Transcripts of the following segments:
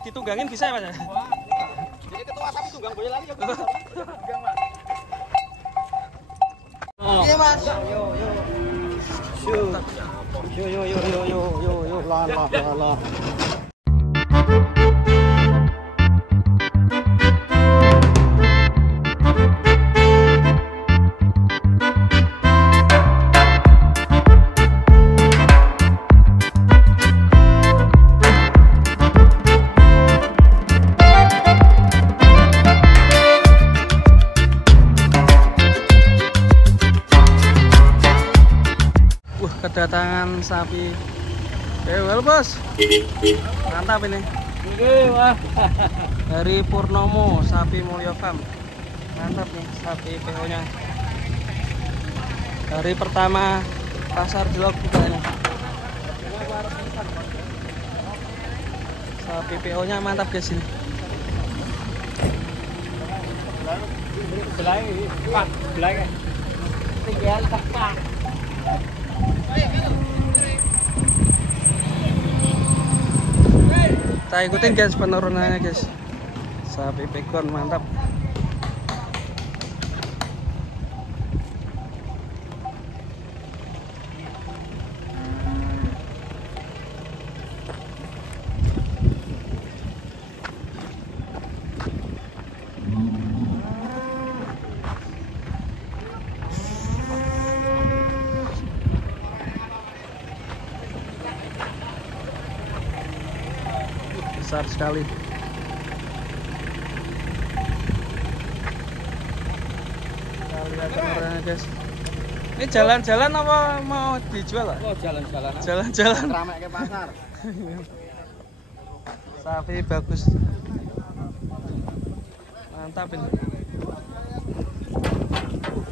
ditunggangin bisa ya Mas? Jadi ketua sapi tunggang boyo lali ya. Tunggang Mas. Oh. Iya Mas. Yo la. Kedatangan sapi Dewel bos, mantap ini. Wah. Dari Purnomo Sapi Mulyo Farm, mantap nih sapi PO nya. Dari pertama pasar Jelok juga ini. Sapi PO nya mantap guys ini. Belai. Tinggal tak. Kita ikutin guys penurunannya guys. Sapi pegon mantap. Besar sekali. Kita lihat kameranya guys. Ini jalan-jalan apa mau dijual Pak? Oh, jalan-jalan. Jalan-jalan. Ramai ke pasar. Sapi bagus. Mantap ini.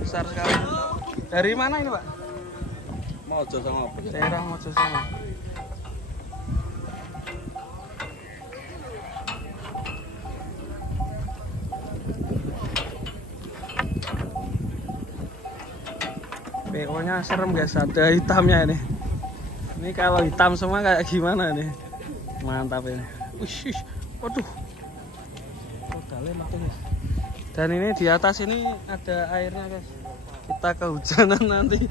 Besar sekali. Dari mana ini Pak? Mojo sama. Daerah Mojosongo. PO nya serem guys, ada hitamnya ini. Ini kalau hitam semua kayak gimana nih? Mantap ini. Wih, waduh. Mati guys. Dan ini di atas ini ada airnya guys. Kita kehujanan nanti.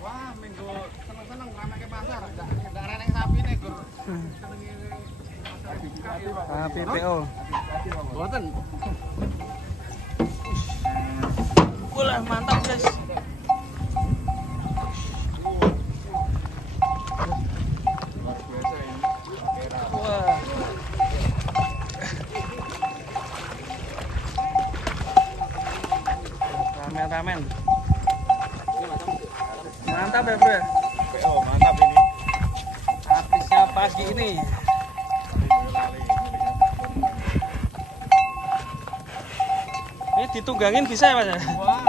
Wah, minggu seneng-seneng ramai ke pasar. Enggak reneng sapi nih, Gur. Sapi PO. Boten. Wah, mantap guys. Wah. Ramen-ramen. Mantap ya bro ya. PO mantap ini. Habisnya pagi ini. Ini ditunggangin bisa ya Mas? Wah.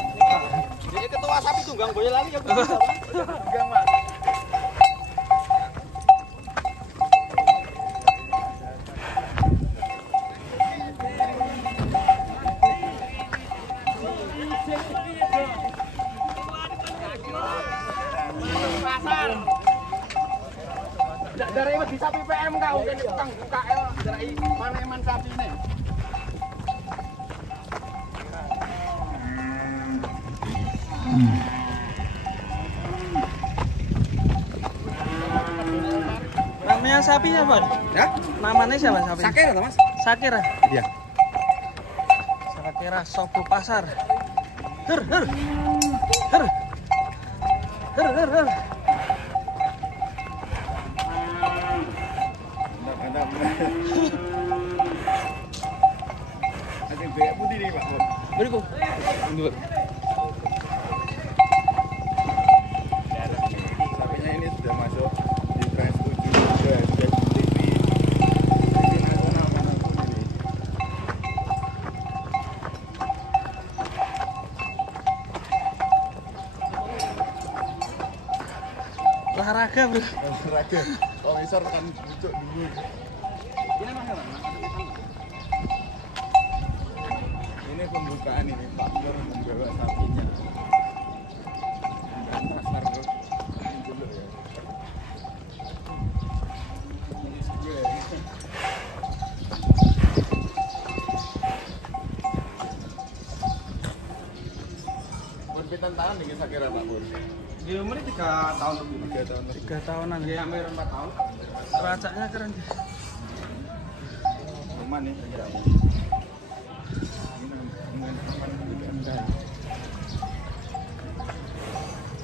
Jadi ketua sapi tunggang boyo lali ya. Tunggang Mas. Pasar. Dari wedi sapi PM kau kan tukang buka dari paneman sapi ini. Namanya sapi siapa? Ya? Namanya siapa sapi? Sakir atau Mas? Sakira. Iya. Sakira Sopo Pasar. Her. Mantap. Ada banyak putih nih Pak. Beriku. Mundur. Sapinya ini sudah masuk di Trans 7 sudah di TV nasional manapun ini. Olahraga bro. Olahraga. Oh misal kan bucuk dulu. Ini mana Pak? Ini pembukaan ini Pak Nur membawa sapinya. Pinten tahun nih kita kira Pak Pur? Di umur 3 tahun lebih. 3 tahun. 3 tahunan ya. Hampir 4 tahun. Racanya keren. Aman nih kira.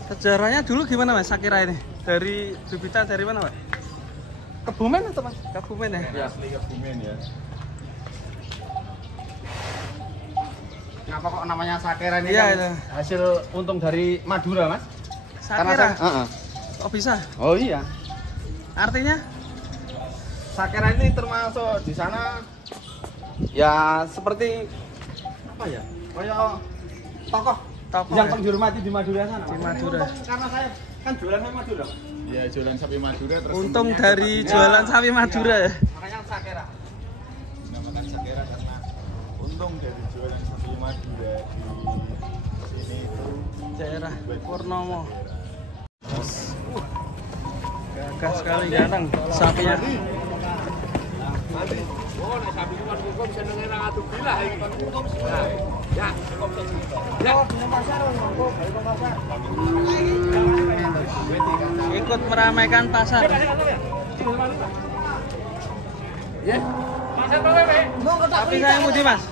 Sejarahnya dulu gimana Mas Sakira ini? Dari bibitan dari mana Pak? Kebumen atau Mas? Kebumen ya? Ya asli Kebumen ya. Kenapa kok namanya Sakira ini? Iya, Kan itu. hasil untung dari Madura, Mas? Sakira. Heeh. Oh bisa? Oh iya. Artinya? Sakira ini termasuk di sana ya seperti apa ya? Kayak tokoh Tokoh yang ya? dihormati di Madura sana. Di Mas. Madura. Untung karena saya kan jualan sama Madura. Ya jualan sapi Madura terus Untung untungnya dari dapat- jualan sapi Madura ya? Makanya Sakira. dinamakan Sakira karena untung dari jualan sapi Madura di sini itu Daerah Purnomo. Gagah sekali ganteng sapinya. Ikut meramaikan pasar. Tapi saya mudi Mas.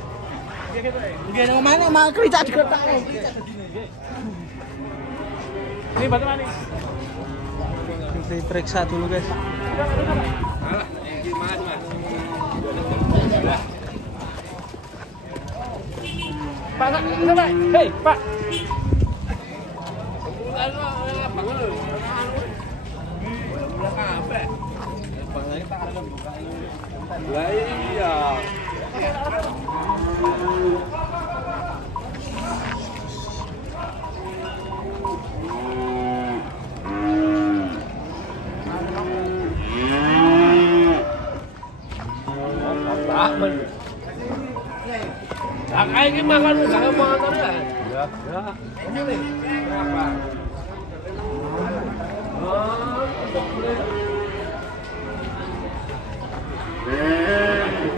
Ini bagaimana nih? Diperiksa dulu guys. Pak, Pak. Hei, Pak. Lah iya. Kayak ini makan jangan mau antar ya. Ya. Ini nih. Apa?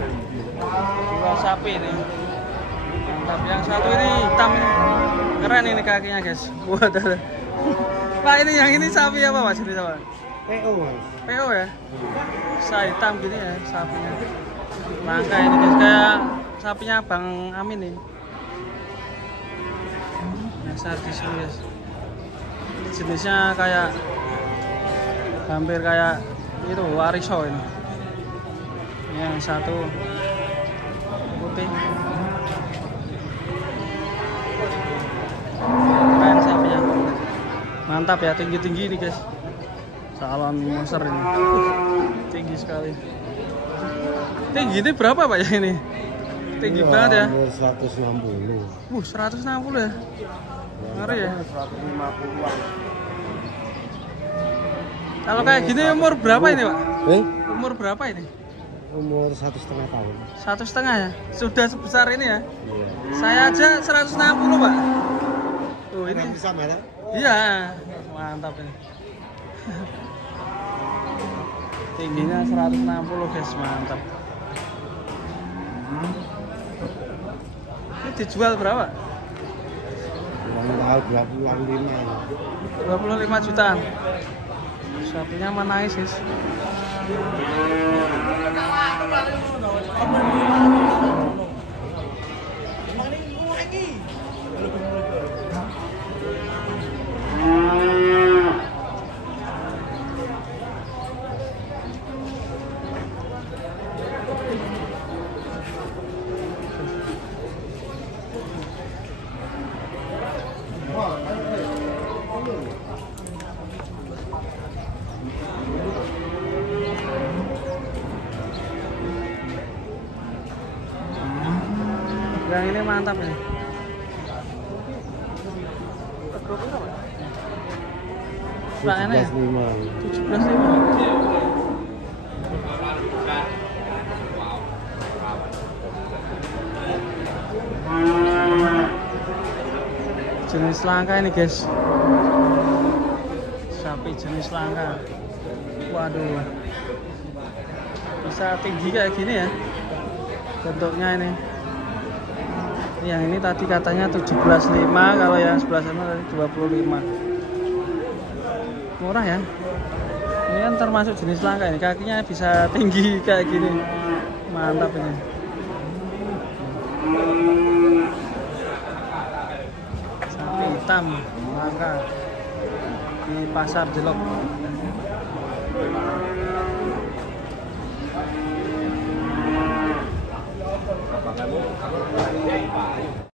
Dua sapi ini. Mantap. Yang satu ini hitam ini. Keren ini kakinya guys. Buat ada. Pak ini yang ini sapi apa Mas? Ini apa? PO, Mas. PO ya? Saya hitam gini ya sapinya. Langka ini guys, kayak sapinya Bang Amin nih. Dasar di sini guys. Jenisnya kayak hampir kayak itu wariso ini. Yang satu putih. Keren sapinya. Mantap ya, tinggi-tinggi ini guys. Salon monster ini. Tinggi sekali. Tinggi ini berapa Pak ya ini? Tinggi banget ya. 160. 160 ya. Ngeri ya. 150-an. Kalau kayak gini umur berapa ini Pak? Umur berapa ini? Umur 1,5 tahun. 1,5 ya? Sudah sebesar ini ya? Iya. Saya aja 160 Pak. Tuh ini. Ini bisa merah? Iya. Mantap ini. Tingginya 160 guys, mantap. Ini dijual berapa? Yang tahu 25 juta. Sapinya mana guys? Yang ini mantap ya. Berapa ya? 17.500. Jenis langka ini guys. sapi jenis langka. Waduh, bisa tinggi kayak gini ya bentuknya ini. Yang ini tadi katanya 17,5, kalau yang sebelah sana tadi 25. Murah ya. Ini kan termasuk jenis langka ini, kakinya bisa tinggi kayak gini. Mantap ini. Sapi hitam langka di pasar Jelok.